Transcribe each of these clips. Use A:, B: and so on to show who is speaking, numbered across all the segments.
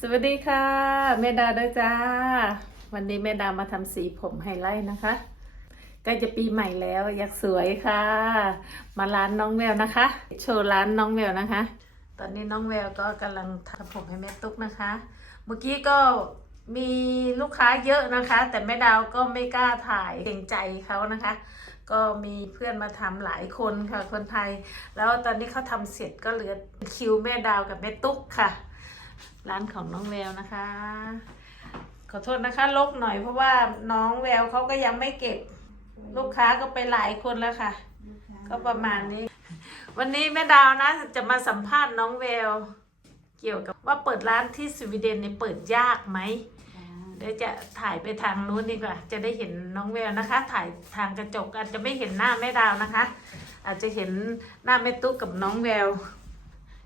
A: สวัสดีค่ะแม่ดาด้วยจ้า วันนี้แม่ดามาทำสีผมไฮไลท์นะคะใกล้จะปีใหม่แล้วอยากสวยค่ะ มาร้านน้องแววนะคะ โชว์ร้านน้องแววนะคะ ตอนนี้น้องแววก็กำลังทำผมให้แม่ตุ๊กนะคะ เมื่อกี้ก็มีลูกค้าเยอะนะคะ แต่แม่ดาวก็ไม่กล้าถ่ายเกรงใจเขานะคะ ก็มีเพื่อนมาทำหลายคนค่ะคนไทย แล้วตอนนี้เขาทำเสร็จก็เหลือคิวแม่ดาวกับแม่ตุ๊กค่ะ ร้านของน้องแววนะคะ ขอโทษนะคะลกหน่อยเพราะว่าน้องแววเขาก็ยังไม่เก็บ ลูกค้าก็ไปหลายคนแล้วค่ะ ก็ประมาณนี้ วันนี้แม่ดาวนะจะมาสัมภาษณ์น้องแวว เกี่ยวกับว่าเปิดร้านที่สวีเดนเนี่ยเปิดยากไหมเดี๋ยวจะถ่ายไปทางนู้นดีกว่า จะได้เห็นน้องแววนะคะ ถ่ายทางกระจกอาจจะไม่เห็นหน้าแม่ดาวนะคะ อาจจะเห็นหน้าแม่ตุ๊กกับน้องแวว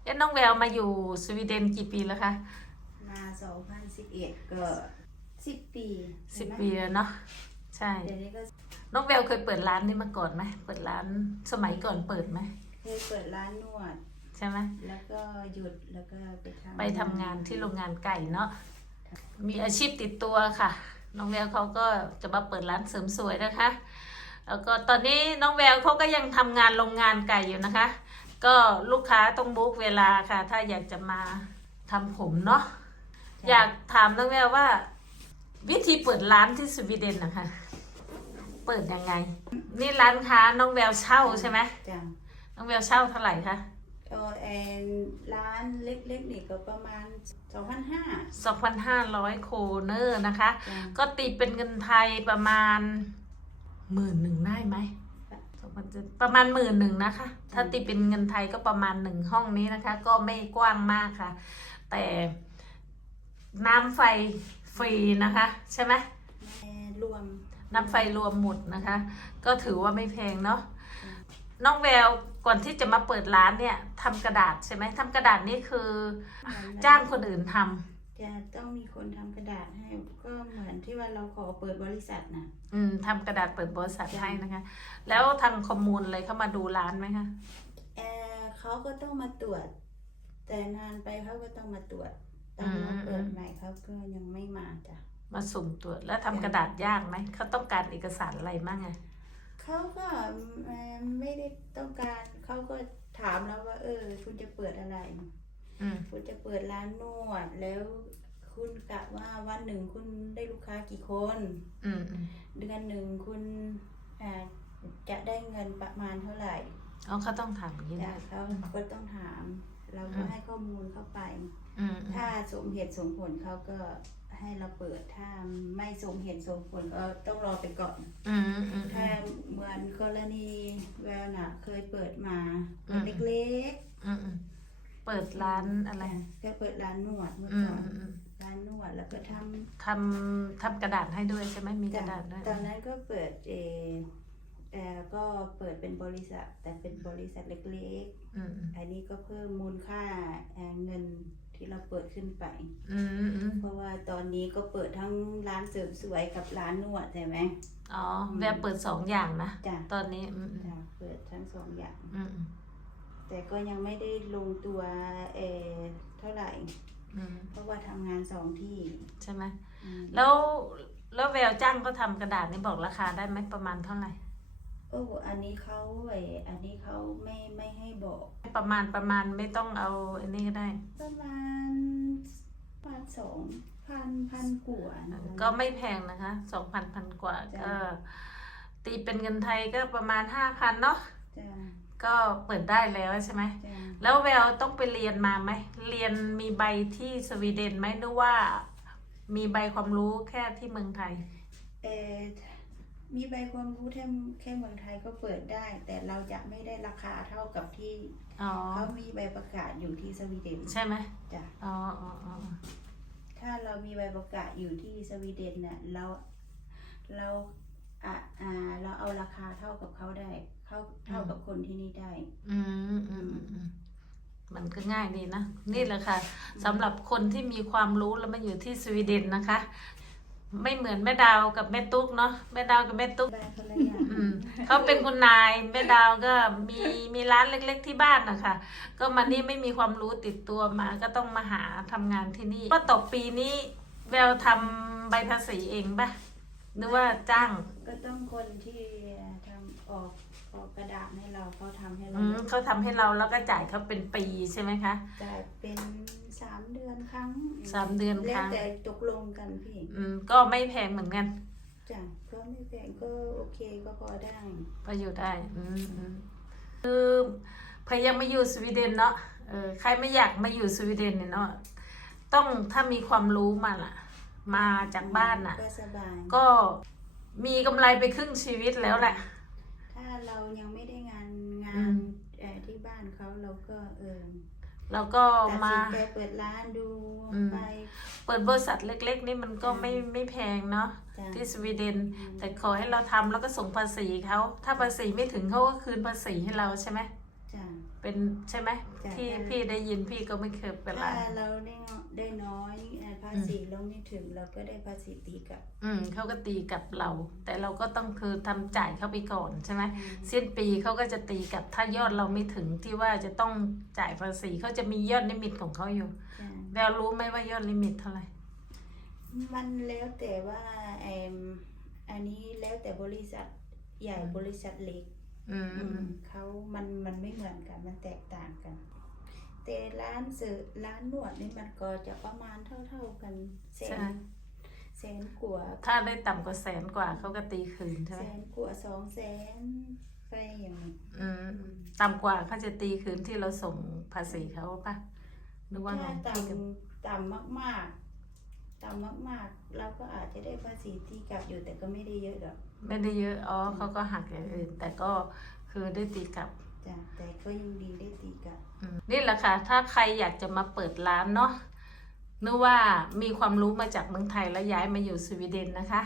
A: เอ๊ะน้องแววมาอยู่สวีเดนกี่ปีแล้วคะ
B: มา2011ก็10ปี
A: สิบ
B: ใช่ไหม
A: ปีแล้วเนาะใช่
B: เดี๋ยวนี้ก็
A: น้องแววเคยเปิดร้านนี้มาก่อนไหมเปิดร้านสมัยก่อนเปิดไหม
B: เคยเปิดร้านนวด
A: ใช่ไหม
B: แล้วก็หยุดแล้วก็ไปทำ
A: ไปทำงานที่โรงงานไก่เนาะมีอาชีพติดตัวค่ะ น้องแววเขาก็จะมาเปิดร้านเสริมสวยนะคะ แล้วก็ตอนนี้น้องแววเขาก็ยังทำงานโรงงานไก่อยู่นะคะ ก็ลูกค้าต้องบุ๊กเวลาค่ะ ถ้าอยากจะมาทำผมเนาะอยากถามน้องแววว่า วิธีเปิดร้านที่สวีเดนนะคะ เปิดยังไง นี่ร้านค้าน้องแววเช่าใช่ไหม
B: จ้ะ
A: น้องแววเช่าเท่าไหร่คะ
B: เออแอนร้านเล็กๆนี่ก็ประมาณ2,500
A: 2,500โคเนอร์นะคะ
B: จ้ะ
A: ก็ตีเป็นเงินไทยประมาณหมื่นหนึ่งได้ไหม 2,700ประมาณหมื่นหนึ่งนะคะ ถ้าตีเป็นเงินไทยก็ประมาณหนึ่งห้องนี้นะคะ ก็ไม่กว้างมากค่ะ แต่น้ำไฟฟรีนะคะ ใช่ไหม
B: แม่รวม
A: น้ำไฟรวมหมดนะคะ ก็ถือว่าไม่แพงเนาะน้องแววก่อนที่จะมาเปิดร้านเนี่ยทำกระดาษใช่ไหมทำกระดาษนี่คือ จ้างคนอื่นทำ
B: จะต้องมีคนทำกระดาษให้ก็เหมือนที่ว่าเราขอเปิดบริษัทนะ
A: อืมทำกระดาษเปิดบริษัทให้นะคะ แล้วทางคอมมูนอะไรเข้ามาดูร้านไหมคะ
B: แอร์เขาก็ต้องมาตรวจ แต่นานไปเขาก็ต้องมาตรวจตอนมาเปิดใหม่เขาก็ยังไม่มาจ้ะ
A: มาสุ่มตรวจแล้วทำกระดาษยากไหมเขาต้องการเอกสารอะไรบ้างไง
B: เขาก็เอ่อไม่ได้ต้องการเขาก็ถามแล้วว่า เออ คุณจะเปิดอะไร
A: อืม
B: คุณจะเปิดร้านนวด แล้วคุณกะว่าวันหนึ่งคุณได้ลูกค้ากี่คน
A: อืมอืม
B: เดือนหนึ่งคุณอ่าจะได้เงินประมาณเท่าไหร่
A: อ๋อเขาต้องถามอย่างนี้
B: จ้ะ
A: นะ
B: เขาก็ต้องถาม เราก็ให้ข้อมูลเข้าไป
A: อืมอืม
B: ถ้าสมเหตุสมผลเขาก็ให้เราเปิด ถ้าไม่สมเหตุสมผลก็ต้องรอไปก่อน
A: อืมอืมอืม
B: ถ้าเหมือนกรณีแววน่ะ เคยเปิดมา
A: อืม
B: เล็ก
A: อืมอืม เปิดร้านอะไร
B: ๆก็เปิดร้านนวดเมื่อ
A: อืม
B: ก่อน
A: อืมอืม
B: ร้านนวดแล้วก็ท
A: ทำทำกระดาษให้ด้วยใช่ไหมมีำกระดาษด้วย
B: ตอนนั้นก็เปิดเออแต่ก็เปิดเป็นบริษัท แต่เป็นบริษัทเล็ก
A: อืมอืม
B: ๆ อันนี้ก็เพิ่มมูลค่าเอ่อเงินที่เราเปิดขึ้นไป
A: อืมอืม
B: เพราะว่าตอนนี้ก็เปิดทั้งร้านเสริมสวยกับร้านนวดใช่ไหม
A: อ๋อแววเปิดสองอย่างนะ
B: จ้ะ
A: ตอนนี้อืมอืม
B: จ้ะเปิดทั้งสองอย่าง
A: อืม
B: แต่ก็ยังไม่ได้ลงตัวเออเท่าไหร่
A: อืม
B: เพราะว่าทำงานสองที่
A: ใช่ไหม
B: อืม
A: แล้วแล้วแววจ้างก็ทำกระดาษนี่บอกราคาได้ไหมประมาณเท่าไหร่
B: โอ้อันนี้เขาไออันนี้เขาไม่ไม่ให้บอก
A: ประมาณประมาณไม่ต้องเอาอันนี้ก็ได้
B: ประมาณพันสองพันพันกว่านะ
A: ก็ไม่แพงนะคะสองพันพันกว่า
B: จ้ะ
A: ก็ตีเป็นเงินไทยก็ประมาณห้าพันเนาะ
B: จ้ะ
A: ก็เปิดได้แล้วใช่ไหม
B: จ้ะ
A: แล้วแววต้องไปเรียนมาไหม เรียนมีใบที่สวีเดนไหมหรือว่า มีใบความรู้แค่ที่เมืองไทย
B: เออมีใบความรู้แค่แค่เมืองไทยก็เปิดได้ แต่เราจะไม่ได้ราคาเท่ากับที่
A: อ๋อ
B: เขามีใบประกาศอยู่ที่สวีเดน
A: ใช่ไหม
B: จ้ะ
A: อ๋ออ๋ออ๋อ
B: ถ้าเรามีใบประกาศอยู่ที่สวีเดนเนี่ยเราเรา อะอ่าเราเอาราคาเท่ากับเขาได้เท่าเท่ากับคนที่นี่ได้
A: อืมอืมอืมอืมมันก็ง่ายดีนะ นี่แหละค่ะสำหรับคนที่มีความรู้แล้วมาอยู่ที่สวีเดนนะคะ ไม่เหมือนแม่ดาวกับแม่ตุ๊กเนาะแม่ดาวกับแม่ตุ๊ก
B: บ้านคนละอย่าง
A: อืมเขาเป็นคุณนายแม่ดาวก็มีมีร้านเล็ก ๆ ที่บ้านนะคะก็มานี่ไม่มีความรู้ติดตัวมาก็ต้องมาหาทำงานที่นี่ก็ต่อปีนี้แววทำใบภาษีเองปะ หรือว่าจ้าง
B: ก็ต้องคนที่ทำออกออกกระดาษให้เราเขาทำให้เรา
A: อืมเขาทำให้เราแล้วก็จ่ายเขาเป็นปีใช่ไหมคะ
B: จ่ายเป็นสามเดือนครั้ง
A: สามเดือนครั้ง
B: แล้วแต่ตกลงกันพี่
A: อืมก็ไม่แพงเหมือนกัน
B: จ้ะก็ไม่แพงก็โอเคก็พอได้
A: พออยู่ได้อืมอืมคือพยายามมาอยู่สวีเดนเนาะเออใครไม่อยากมาอยู่สวีเดนเนี่ยเนาะต้องถ้ามีความรู้มาล่ะ มาจากบ้านน่ะ
B: ก็สบาย
A: ก็มีกำไรไปครึ่งชีวิตแล้วแหละ
B: ถ้าเรายังไม่ได้งานงา
A: อื
B: น
A: ม
B: เอ่อที่บ้านเขาเราก็เออ
A: แล้วก็
B: ตัด
A: มา
B: สินใจเปิดร้านดู
A: อืม
B: ไป
A: เปิดบริษัทเล็ก ๆ นี่มันก็
B: อืม
A: ไม่ไม่แพงเนาะ
B: จ้ะ
A: ที่สวีเดน
B: อืม
A: แต่ขอให้เราทำแล้วก็ส่งภาษีเขาถ้าภาษีไม่ถึงเขาก็คืนภาษีให้เราใช่ไหม
B: จ้ะ
A: เป็นใช่ไหม
B: จ้ะ
A: ที่
B: ใช่
A: พี่ได้ยินพี่ก็ไม่เคยเป็นไร
B: ถ้าเราได้น้อย ได้น้อยเอ่อภาษีเราไม่ถึงเราก็ได้ภาษีตีกลับ
A: อืมเขาก็ตีกับเรา แต่เราก็ต้องคือทำจ่ายเข้าไปก่อนใช่ไหม
B: อืม
A: สิ้นปีเขาก็จะตีกลับถ้ายอดเราไม่ถึงที่ว่าจะต้องจ่ายภาษีเขาจะมียอดลิมิตของเขาอยู่
B: จ้ะ
A: แววรู้ไหมว่ายอดลิมิตเท่าไหร่
B: มันแล้วแต่ว่าเอมอันนี้แล้วแต่บริษัทใหญ่บริษัทเล็ก
A: อืม
B: อืมเขามันมันไม่เหมือนกัน มันแตกต่างกัน แต่ร้านเสือร้านนวดนี่มันก็จะประมาณเท่าเท่าๆกันแส
A: ใช่
B: นแสนกว่า
A: ถ้าได้ต่ำกว่าแสนกว่าเขาก็ตีคืนใช่ไห
B: แส
A: ม
B: นกว่าสองแสนไปอย่างนี้
A: อืมต่ำกว่าเขาจะตีคืนที่เราส่งภาษีเขาปะหรือว่าไง
B: ถ้า
A: ที่กับ
B: ต่ำต่ำมากๆ ต่ำมากๆ เราก็อาจจะได้ภาษีที่กลับอยู่แต่ก็ไม่ได้เยอะหรอก
A: ไม่ได้เยอะอ๋อเขาก็หักอย่างอื่น แต่ก็คือได้ตีกลับ
B: จ้ะแต่ก็ยังดีได้ตีกลับ
A: นี่แหละค่ะ ถ้าใครอยากจะมาเปิดร้านเนาะนึกว่ามีความรู้มาจากเมืองไทยแล้วย้ายมาอยู่สวีเดนนะคะ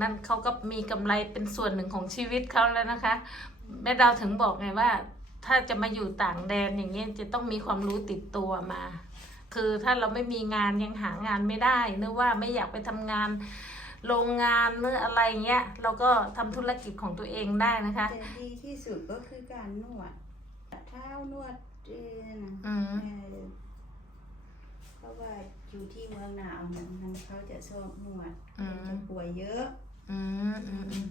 A: นั่นเขาก็มีกำไรเป็นส่วนหนึ่งของชีวิตเขาแล้วนะคะ แม่ดาวถึงบอกไงว่า ถ้าจะมาอยู่ต่างแดนอย่างเงี้ยจะต้องมีความรู้ติดตัวมา คือถ้าเราไม่มีงานยังหางานไม่ได้นึกว่าไม่อยากไปทำงาน โรงงานหรืออะไรเงี้ย เราก็ทำธุรกิจของตัวเองได้นะคะ
B: แต่ดีที่สุดก็คือการนวดเท้านวดเอ็น
A: อืม
B: เออเพราะว่าอยู่ที่เมืองหนาวเนี่ยมันเขาจะชอบนวด
A: อืม
B: จะป่วยเยอะ
A: อืมอืมอืม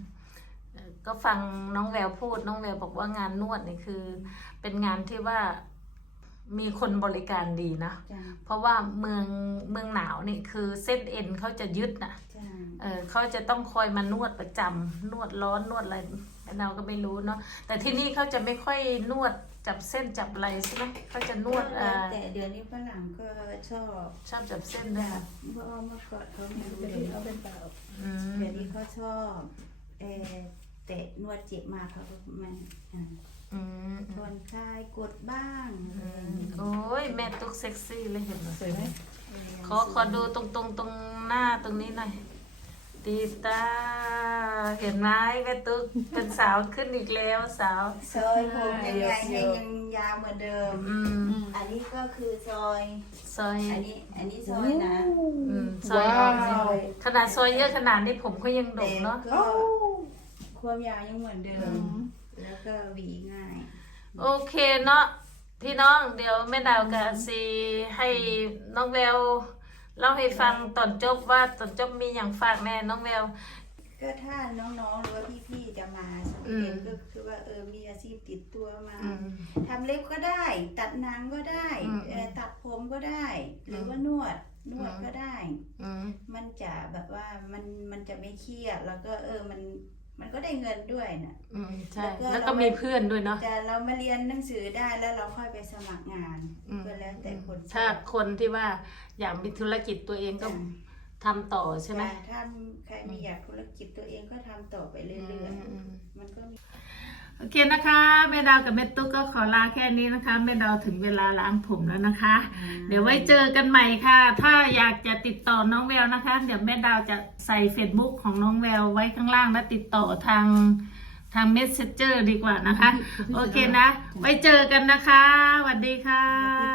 A: เอ่อก็ฟังน้องแววพูดน้องแววบอกว่างานนวดนี่คือ เป็นงานที่ว่า มีคนบริการดีนะ
B: จ้ะ
A: เพราะว่าเมืองเมืองหนาวนี่คือเส้นเอ็นเขาจะยึดนะ
B: จ้ะ
A: เออเขาจะต้องคอยมานวดประจำนวดร้อนนวดอะไรเราก็ไม่รู้เนาะแต่ที่นี่เขาจะไม่ค่อยนวดจับเส้นจับอะไรใช่ไหมเขาจะนวดเออ
B: แต่เดี๋ยวนี้ฝรั่งก็ชอบ
A: ชอบจับเส้นด้วยค่ะ
B: เพราะว่าเมื่อก่อนเขาไม่รู้
C: เดี๋ยว
B: เรื่
C: นี้
B: อง
C: เขาเป็นเปล่า
A: อืม
B: เดี๋ยวนี้เขาชอบเออแต่นวดเจ็บมากเขาก็ไม่อ่า
A: อืมอื
B: ผ่
A: ม
B: อนคลายกดบ้าง
A: อืมโอ้ยแม่ตุ๊กเซ็กซี่เลยเห็นไหม
C: สวยไหม
A: ขอขอดูตรงตรงตรงหน้าตรงนี้หน่อยดีตา เห็นไหมแม่ตุ๊กเป็นสาวขึ้นอีกแล้วสาว
B: ซอยผมยังไงให้ยังยาวเหมือนเดิม
A: อืม
B: อันนี้ก็คือซอย
A: ซอย
B: อันนี้ อันนี้ซอยนะ
A: อืมซอยออกสิขนาดซอยเยอะขนาดนี้ผมก็ยังด
B: แต่
A: กเนาะ
B: ก็ความยาวยังเหมือนเดิม แล้วก็หวีง่าย
A: โอเคเนาะพี่น้องเดี๋ยวแม่ดาวกับซีให้น้องแววเล่าให้ฟังตอนจบว่าตอนจบมีอย่างฝากแน่น้องแวว
B: ก็ถ้าน้องๆหรือว่าพี่ๆจะมาสวี
A: อื
B: เด
A: ม
B: นก็คือว่าเออมีอาชีพติดตัวมา
A: อืม
B: ทำเล็บก็ได้ ตัดหนังก็ได้
A: อืม
B: เอ่อตัดผมก็ได้ หรือว่านวดนวด
A: อืม
B: ก็ได้
A: อืม
B: มันจะแบบว่ามันมันจะไม่เครียดแล้วก็เออมัน มันก็ได้เงินด้วยนะ
A: อืมใช่
B: แล้วก็
A: แล้วก็
B: เรามี
A: มีเพื่อนด้วยเนาะ
B: แต่เรามาเรียนหนังสือได้แล้วเราค่อยไปสมัครงาน
A: อืม
B: ก็แล้วแต่คน
A: ถ้าคนที่ว่าอยากมีธุรกิจตัวเองก็
B: จ้ะ
A: ทำต่อใช่ไหม
B: จ้ะถ้าใครมีอยากธุรกิจตัวเองก็ทำต่อไปเรื่อย
A: อืมอืม
B: ๆมันก็มี
A: โอเคนะคะแม่ดาวกับแม่ตุ๊กก็ขอลาแค่นี้นะคะแม่ดาวถึงเวลาล้างผมแล้วนะคะ เดี๋ยวไว้เจอกันใหม่ค่ะ ถ้าอยากจะติดต่อน้องแววนะคะ เดี๋ยวแม่ดาวจะใส่ Facebook ของน้องแววไว้ข้างล่างแล้วติดต่อทางทาง Messenger ดีกว่านะคะ โอเคนะ ไว้เจอกันนะคะสวัสดีค่ะ